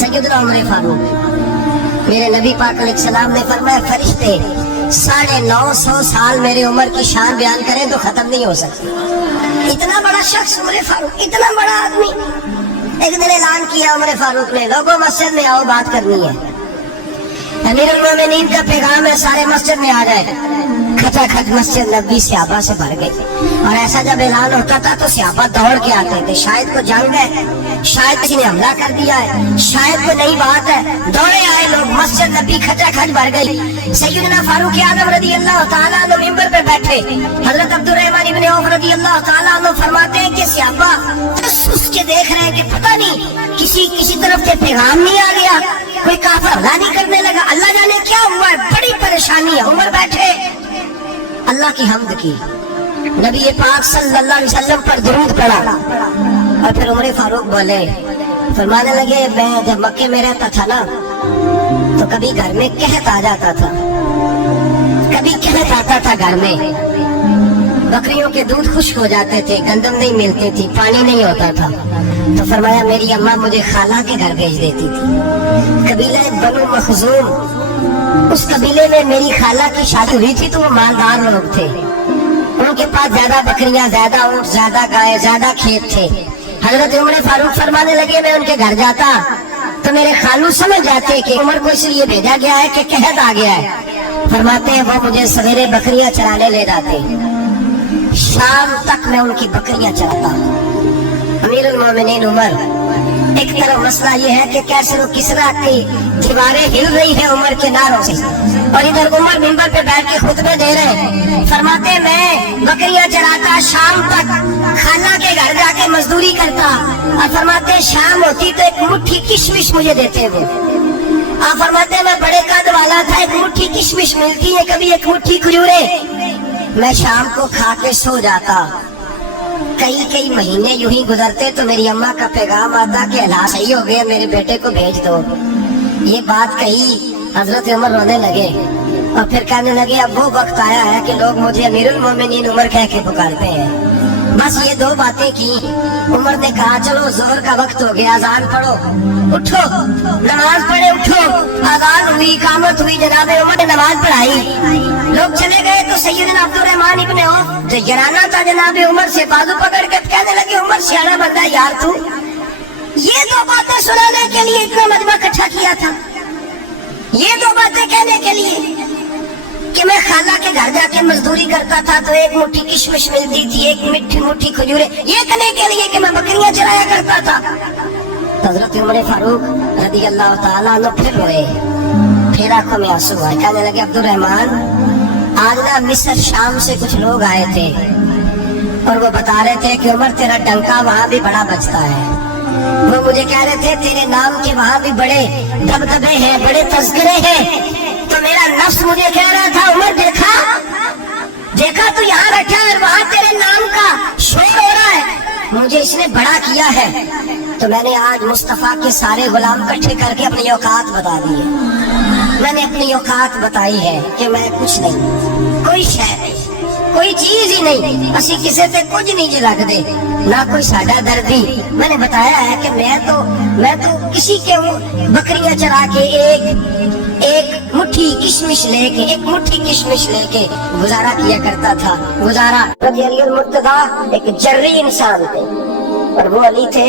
सैयदना उमर फारूक, मेरे नबी पाक अलैहिस्सलाम ने फरमाया फरिश्ते 950 साल मेरे उम्र की शान बयान करें तो खत्म नहीं हो सकती। इतना बड़ा शख्स उमर फारूक, इतना बड़ा आदमी। एक दिन ऐलान किया उमर फारूक ने, लोगों मस्जिद में आओ, बात करनी है। अमीरुल मोमिनीन का पैगाम है, सारे मस्जिद में आ जाए। खचाखच मस्जिद नबी सहाबा से भर गई। और ऐसा जब ऐलान होता था तो सहाबा दौड़ के आते थे, शायद को जंग है, शायद किसी ने हमला कर दिया है, शायद कोई नई बात है। दौड़े आए लोग, मस्जिद नबी खचाखच भर गई। सैयदना फारूक आज़म रज़ी अल्लाह तआला अन्हु मिंबर पे बैठे। हजरत अब्दुर्रहमान इब्न औफ रज़ी अल्लाह तआला अन्हु फरमाते हैं कि सहाबा तसुस के देख रहे हैं कि पता नहीं किसी तरफ से पैगाम नहीं आ गया, कोई काफिर हमला नहीं करने लगा, अल्लाह जाने क्या हुआ है, बड़ी परेशानी है। उमर बैठे, अल्लाह की हम्द की, नबी पाक सल्लल्लाहु अलैहि वसल्लम पर दुरूद पढ़ा। और फिर उमर फारूक बोले, फरमाने लगे, मैं जब मक्के में रहता था ना तो कभी घर में कहत आ जाता था, कभी कहत आता था घर में, बकरियों के दूध खुश्क हो जाते थे, गंदम नहीं मिलती थी, पानी नहीं होता था। तो फरमाया मेरी अम्मा मुझे खाला के घर भेज देती थी। कबीला बनु मखजूम, उस कबीले में मेरी खाला की शादी हुई थी तो वो मालदार लोग थे, उनके पास ज्यादा बकरियां, ज्यादा ऊंट, ज्यादा गाय, ज्यादा खेत थे। हजरत उमर फारूक फरमाने लगे, मैं उनके घर जाता तो मेरे खालू समझ जाते कि उमर को इसलिए भेजा गया है कि कहत आ गया है। फरमाते हैं वो मुझे सवेरे बकरियां चराने ले जाते, शाम तक मैं उनकी बकरियां चराता। अमीरुल मोमिनीन उमर, एक तरफ मसला ये है कि कैसे वो किसरा की दीवारें हिल रही है उमर के नारों से, और इधर उमर मिंबर पे बैठ के खुतबे दे रहे हैं। फरमाते मैं बकरियां चराता, शाम तक खाला के घर जाके मजदूरी करता, और फरमाते शाम होती तो एक मुट्ठी किशमिश मुझे देते वो। आप फरमाते मैं बड़े कद वाला था, एक मुट्ठी किशमिश मिलती है, कभी एक मुट्ठी खजूरे, मैं शाम को खा के सो जाता। कई महीने यूं ही गुजरते तो मेरी अम्मा का पैगाम आता कि अल्लाह सही हो गया, मेरे बेटे को भेज दो। ये बात कही, हजरत उमर रोने लगे और फिर कहने लगे, अब वो वक्त आया है कि लोग मुझे अमीरुल मोमिनीन उमर कह के पुकारते हैं। बस ये दो बातें की। उमर ने कहा चलो जोहर का वक्त हो गया, अजान पढ़ो, उठो, नमाज पढ़े, उठो। अजान हुई, कामत हुई, जनाब उमर ने नमाज पढ़ाई, लोग चले गए तो सैयदना अब्दुर्रहमान इब्न औफ जो गिराना था जनाब उमर से, बाजू पकड़ के कहने लगे, उमर सियाना बंदा यार तू ये दो बातें सुनाने के लिए इतना मजमा इकट्ठा किया था, ये दो बातें कहने के लिए कि मैं खाला के घर जाके मजदूरी करता था तो एक मुट्ठी किशमिश मिलती थी, एक मिट्टी मुट्ठी खजूरे, ये कहने के लिए कि मैं बकरियां चराया करता था। हजरत उमर फारूक रज़ी अल्लाह तआला अन्हु फिर रोए, फिर आंखों में आंसू आए। कहने लगे, अब्दुर्रहमान आज ना मिस्र शाम से कुछ लोग आए थे और वो बता रहे थे कि उमर तेरा डंका वहाँ भी बड़ा बजता है। वो मुझे कह रहे थे तेरे नाम के वहाँ भी बड़े दबदबे हैं, बड़े तस्करे हैं। तो मेरा नफ्स मुझे कह रहा था, उमर देखा तू यहाँ बैठा है, वहाँ तेरे नाम का शोर हो रहा है, मुझे इसने बड़ा किया है। तो मैंने आज मुस्तफा के सारे गुलाम इकट्ठे करके अपनी औकात बता दी है। मैंने अपनी औकात बताई है कि मैं कुछ नहीं, कोई शय नहीं, कोई चीज ही नहीं, असी किसी से कुछ नहीं रख दे, ना कोई साडा दर्दी। मैंने बताया है कि मैं तो किसी के बकरियां चरा के एक मुट्ठी किशमिश लेके गुजारा किया करता था। गुजारा मुर्तदा एक जर्री इंसान थे और वो अली थे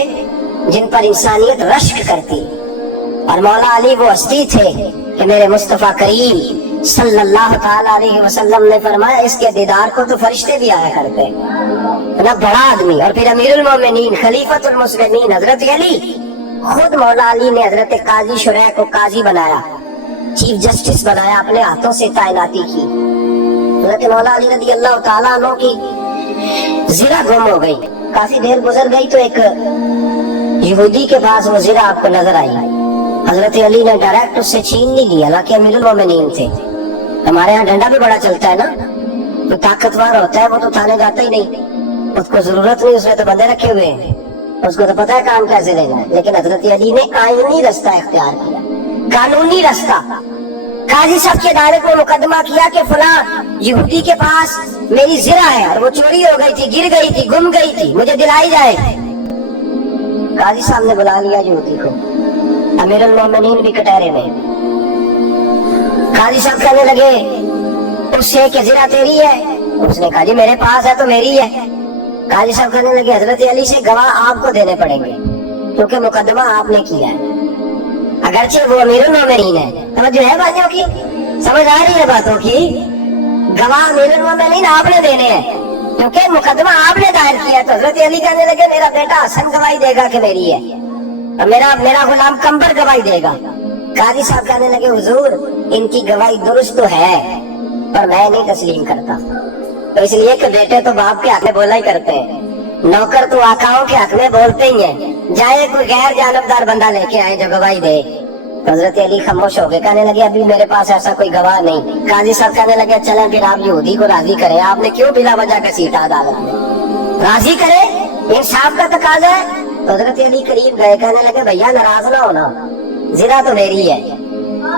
जिन पर इंसानियत रश्क करती, और मौला अली वो हस्ती थे कि मेरे मुस्तफा करीम सल्लल्लाहु ताला अलैहि वसल्लम ने फरमाया इसके दीदार को तो फरिश्ते भी आया करते, इतना बड़ा आदमी। और फिर अमीरुल मोमिनीन खलीफतुल मुस्लिमीन हजरत अली, खुद मौला अली ने हजरत काजी शुरैह को काजी बनाया, चीफ जस्टिस बनाया, अपने हाथों से तैनाती की। हजरत मौला अली रज़ी अल्लाह तआला अन्हु की ज़िरा गुम हो गई, काफी देर गुजर गई तो एक यहूदी के पास वो ज़िरा आपको नजर आई। हजरत अली ने डायरेक्ट उससे छीन नहीं लिया, हालांकि अमीरुल मोमिनीन थे। हमारे यहाँ डंडा भी बड़ा चलता है ना, तो ताकतवर होता है वो तो थाने जाता ही नहीं, उसको जरूरत नहीं, उसने तो बंदे रखे हुए हैं, उसको तो पता है काम कैसे लेना है। लेकिन हजरत अली ने आईनी रास्ता इख्तियार किया, कानूनी रास्ता। काजी साहब की अदालत में मुकदमा किया कि फला यहूदी के पास मेरी ज़िरा है और वो चोरी हो गई थी, गिर गई थी, गुम गई थी, मुझे दिलाई जाए। काजी साहब ने बुला लिया यहूदी को, अमीरुल मोमिनीन भी कटहरे में। काजी साहब कहने लगे उससे कि ज़रा तेरी है? उसने कहा जी मेरे पास है तो मेरी है। काजी साहब कहने लगे हजरत अली से गवाह आपको देने पड़ेंगे क्योंकि मुकदमा आपने किया है, अगरचे वो अमीरुल मोमिनीन है। समझ है बातों की, समझ आ रही है बातों की? गवाह अमीरुल मोमिनीन आपने देने हैं क्योंकि मुकदमा आपने दायर किया। तो हजरत अली कहने लगे मेरा बेटा हसन गवाही देगा कि मेरी है, और मेरा गुलाम कंबर गवाही देगा। काजी साहब कहने लगे हुजूर इनकी गवाही दुरुस्त तो है पर मैं नहीं तस्लीम करता, तो इसलिए कि बेटे तो बाप के हक में बोला ही करते हैं, नौकर तो आकाओं के हक में बोलते ही हैं, जाए कोई गैर जानबदार बंदा लेके आए जो गवाही दे। तो हजरत अली खामोश हो गए, कहने लगे अभी मेरे पास ऐसा कोई गवाह नहीं। काजी साहब कहने लगे चलें फिर आप यहूदी को राजी करें, आपने क्यों बिना वजह का सीटा अदालत में, राजी करें, इंसाफ का तकाजा है। तो हजरत अली करीब गए, कहने लगे भैया नाराज ना होना, जिना तो मेरी है,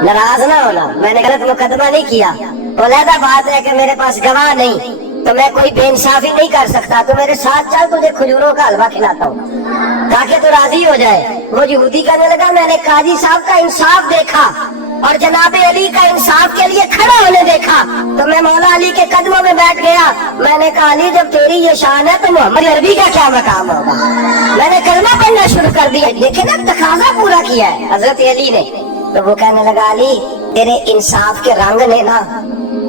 नाराज ना होना, मैंने गलत मुकदमा नहीं किया। अलहदा बात है कि मेरे पास गवाह नहीं तो मैं कोई बेइंसाफी नहीं कर सकता, तो मेरे साथ चल तुझे खजूरों का हलवा खिलाता हूँ ताकि तू राजी हो जाए। वो यहूदी कहने लगा मैंने काजी साहब का इंसाफ देखा और जनाबे अली का इंसाफ के लिए खड़ा होने देखा तो मैं मौला अली के कदमों में बैठ गया। मैंने कहा अली जब तेरी ये शान है तो मोहम्मद अरबी का क्या मकाम होगा। मैंने कलमा पढ़ना शुरू कर दिया, देखे ना तकाजा पूरा किया है हजरत अली ने। तो वो कहने लगा अली तेरे इंसाफ के रंग ने ना,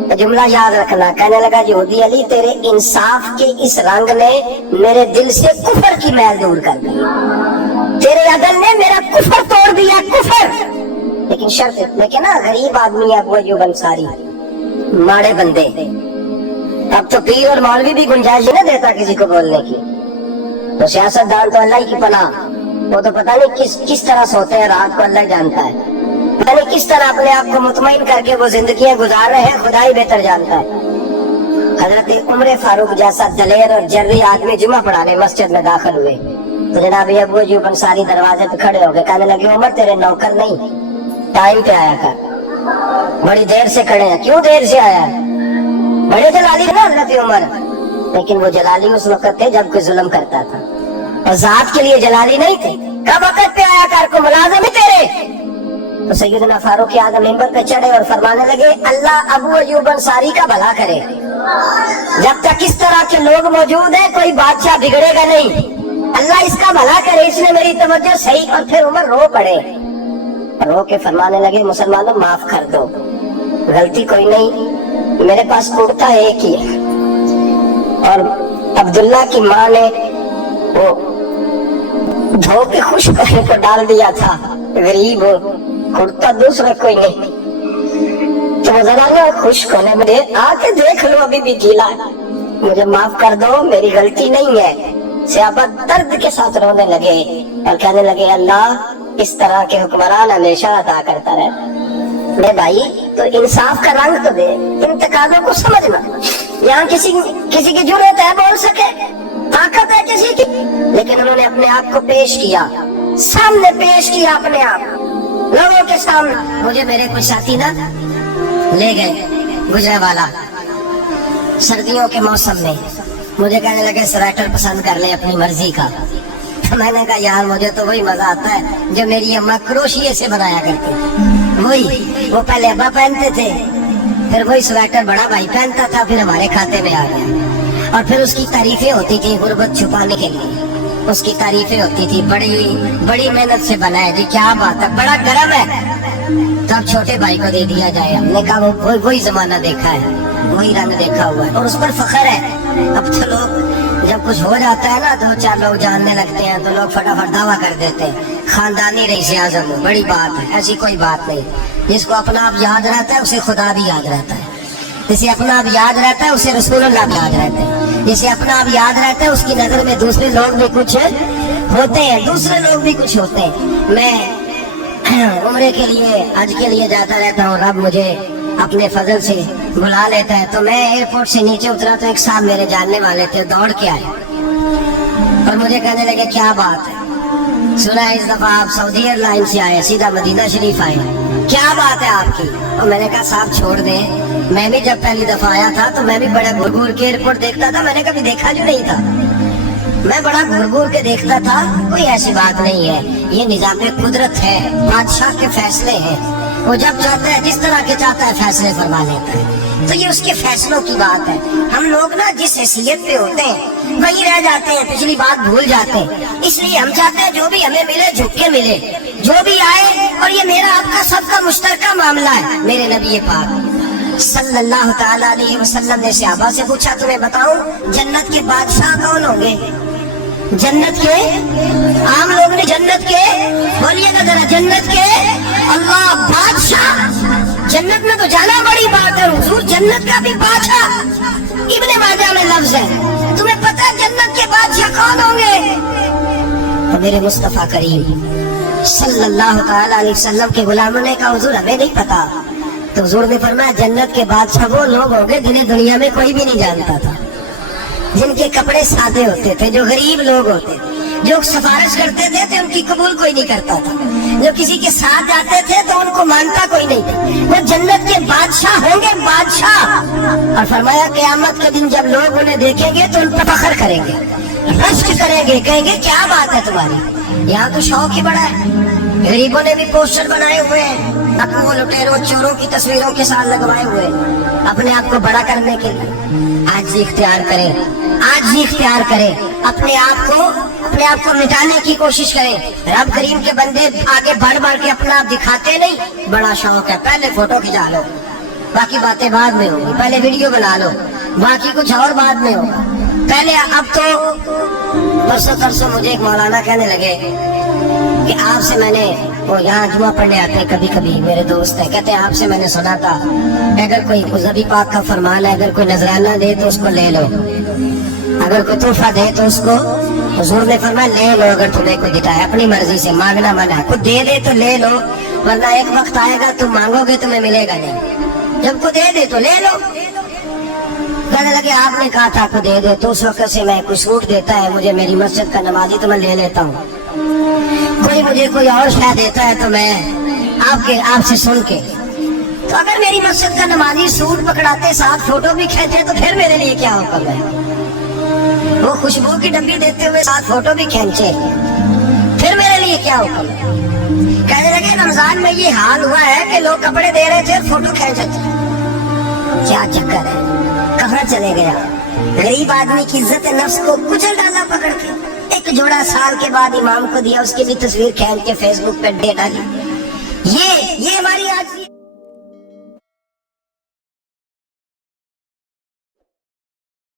तो जुमला याद रखना, कहने लगा यहूदी अली तेरे इंसाफ के इस रंग ने मेरे दिल से कुफर की मैल दूर कर दी, तेरे अदल ने मेरा कुफर तोड़ दिया, कुफर। लेकिन शर्त लेकिन ना गरीब आदमी है अबू अय्यूब अंसारी, माड़े बंदे, अब तो पीर और मौलवी भी गुंजाइश नहीं देता किसी को बोलने की, तो सियासतदान तो अल्लाह की पनाह, वो तो पता नहीं किस तरह सोते हैं रात को, अल्लाह जानता है, पता नहीं किस तरह अपने आप को मुतमईन करके वो जिंदगी गुजार रहे हैं, खुदा ही बेहतर जानता है। हजरत उमर फारूक जैसा दलेर और जर्री आदमी जुमा पढ़ाने मस्जिद में दाखिल हुए तो जनाब अबू अय्यूब अंसारी दरवाजे पे खड़े हो गए, कहने लगे उमर तेरे नौकर नहीं, टाइम पे आया कर, बड़ी देर से खड़े हैं, क्यों देर से आया? बड़े जलाली ना हजरत उमर, लेकिन वो जलाली उस वक्त थे जब कोई जुल्म करता था, और जात के लिए जलाली नहीं थे। कब वक्त पे आया कर को मुलाजिम ही तेरे। तो सैयदना फारूक आज़म मिंबर पे चढ़े और फरमाने लगे अल्लाह अबू अय्यूब अंसारी का भला करे, जब तक इस तरह के लोग मौजूद हैं कोई बादशाह बिगड़ेगा नहीं, अल्लाह इसका भला करे, इसने मेरी तवज्जो सही। और फिर उमर रो पड़े, रो के फरमाने लगे मुसलमानों माफ कर दो, गलती कोई नहीं, मेरे पास कुर्ता एक ही है, और अब्दुल्ला की माँ ने वो धो के खुश करने को डाल दिया था, गरीब हो, कुर्ता दूसरा कोई नहीं, तो जरा ना खुश होने में आके देख लो अभी भी गीला है, मुझे माफ कर दो, मेरी गलती नहीं है। सहाबा दर्द के साथ रोने लगे और कहने लगे अल्लाह इस तरह के हुक्मरान हमेशा अता करता रहे। मेरे भाई तो इंसाफ का रंग तो दे, इन तकाज़ों को समझना। यहाँ किसी की जुर्रत है बोल सके, ताकत है किसी की, लेकिन उन्होंने अपने आप को पेश किया, सामने पेश किया अपने आप लोगों के सामने। मुझे मेरे कुछ साथी ना ले गए गुजरावाला सर्दियों के मौसम में, मुझे कहने लगे स्वेटर पसंद कर ले अपनी मर्जी का। तो मैंने कहा यार मुझे तो वही मजा आता है जो मेरी अम्मा क्रोशिये से बनाया करती, वही वो पहले अब्बा पहनते थे, फिर वही स्वेटर बड़ा भाई पहनता था, फिर हमारे खाते में आ गया। और फिर उसकी तारीफें होती थी गुर्बत छुपाने के लिए, उसकी तारीफें होती थी, बड़ी मेहनत से बना है जी, क्या बात है, बड़ा गर्म है, तब छोटे भाई को दे दिया जाए। हमने कहा वही जमाना देखा है, वही रंग देखा हुआ है और उस पर फख्र है। अब तो लोग जब कुछ हो जाता है ना, दो चार लोग जानने लगते हैं तो लोग फटाफट दावा कर देते हैं खानदानी रईस आज़म, बड़ी बात है, ऐसी कोई बात नहीं। जिसको अपना आप याद रहता है उसे खुदा भी याद रहता है, जिसे अपना आप याद रहता है उसे रसूलुल्लाह भी याद रहते हैं, जिसे अपना आप याद रहता है उसकी नजर में दूसरे लोग भी कुछ होते हैं, दूसरे लोग भी कुछ होते हैं। मैं उम्रे के लिए हज के लिए जाता रहता हूँ, रब मुझे अपने फजल से बुला लेता है। तो मैं एयरपोर्ट से नीचे उतरा तो एक साहब मेरे जानने वाले थे, दौड़ के आए और मुझे कहने लगे क्या बात है, सुना इस दफा आप सऊदी एयरलाइन से आए, सीधा मदीना शरीफ आए, क्या बात है आपकी। और मैंने कहा साहब छोड़ दें, मैं भी जब पहली दफा आया था तो मैं भी बड़ा घूर घूर के एयरपोर्ट देखता था, मैंने कभी देखा जो नहीं था। मैं बड़ा घूर घूर के देखता था, कोई ऐसी बात नहीं है, ये निजाम कुदरत है, बादशाह के फैसले हैं, वो जब चाहता है जिस तरह के चाहता है फैसले फरमा लेता है, तो ये उसके फैसलों की बात है। हम लोग ना जिस हैसियत पे होते हैं वहीं रह जाते हैं, पिछली बात भूल जाते हैं। इसलिए हम चाहते हैं जो भी हमें मिले झुक के मिले, जो भी आए, और ये मेरा आपका सबका मुश्तरका मामला है। मेरे नबी पाक सल्लल्लाहु ताला अलैहि वसल्लम ने सहाबा से पूछा, तुम्हें बताऊं जन्नत के बादशाह कौन होंगे? जन्नत के आम लोग ने जन्नत के, बोलिएगा जरा, जन्नत के अल्लाह बादशाह। जन्नत में तो जाना बड़ी बात है हुजूर, जन्नत का भी बादशाह इब्ने माजा में लफ्ज है। तुम्हें पता है जन्नत के बादशाह कौन होंगे? तो मेरे मुस्तफा करीम सल्लल्लाहु ताला अलैहि वसल्लम के गुलामों ने कहा, हुजूर हमें नहीं पता। तो हुजूर ने फरमाया, जन्नत के बादशाह वो लोग होंगे जिन्हें दुनिया में कोई भी नहीं जानता था, जिनके कपड़े सादे होते थे, जो गरीब लोग होते, जो सिफारिश करते थे उनकी कबूल कोई नहीं करता था, जो किसी के साथ जाते थे तो उनको मानता कोई नहीं था, वो जन्नत के बादशाह होंगे, बादशाह। और फरमाया क़यामत के दिन जब लोग उन्हें देखेंगे तो उन पर फख्र करेंगे, रश्क करेंगे, कहेंगे क्या बात है तुम्हारी, यहाँ तो शौक ही बड़ा है। गरीबों ने भी पोस्टर बनाए हुए हैं, अपने लुटेरों चोरों की तस्वीरों के साथ लगवाए हुए, अपने आप को बड़ा करने के लिए। आज ही इख्तियार करें, आज ही इख्तियार करें, अपने आप को मिटाने की कोशिश करें। रब करीम के बंदे आगे बढ़ बढ़ के अपना आप दिखाते नहीं, बड़ा शौक है, पहले फोटो खिंचा लो, बाकी बातें बाद में होगी, पहले वीडियो बना लो, बाकी कुछ और बाद में होगा। पहले अब तो परसों मुझे एक मौलाना कहने लगे कि आपसे मैंने, वो यहाँ जुमा पढ़ने आते हैं कभी कभी, मेरे दोस्त है, कहते हैं आपसे मैंने सुना था अगर कोई नबी पाक का फरमान है, अगर कोई नजराना दे तो उसको ले लो, अगर कोई तोहफा दे तो उसको, हुजूर ने फरमाया ले लो, अगर तुम्हें कोई दिखाए, अपनी मर्जी से, मांगना मना है, खुद दे दे तो ले लो, वरना एक वक्त आएगा तुम मांगोगे तुम्हें मिलेगा नहीं, जब को दे दे तो ले लो। कहने लगे आपने कहा था आपको दे दे, तो उस वक्त से मैं कोई सूट देता है मुझे मेरी मस्जिद का नमाजी तो मैं ले लेता हूँ, कोई मुझे कोई और शाह देता है तो मैं आपसे सुन के, तो अगर मेरी मस्जिद का नमाजी सूट पकड़ाते साथ फोटो भी खींचे तो फिर मेरे लिए क्या हुक्म है? वो खुशबू की डब्बी देते हुए साथ फोटो भी खींचे, फिर मेरे लिए क्या हुक्म है? कहने लगे रमजान में ये हाल हुआ है कि लोग कपड़े दे रहे थे, फोटो खींच रहे थे, क्या चक्कर है? कहाँ चले गया? गरीब आदमी की इज्जत नफ्स को कुचल डाला पकड़ के। एक जोड़ा साल के बाद इमाम को दिया, उसकी भी तस्वीर खींच के फेसबुक पे दे डाली।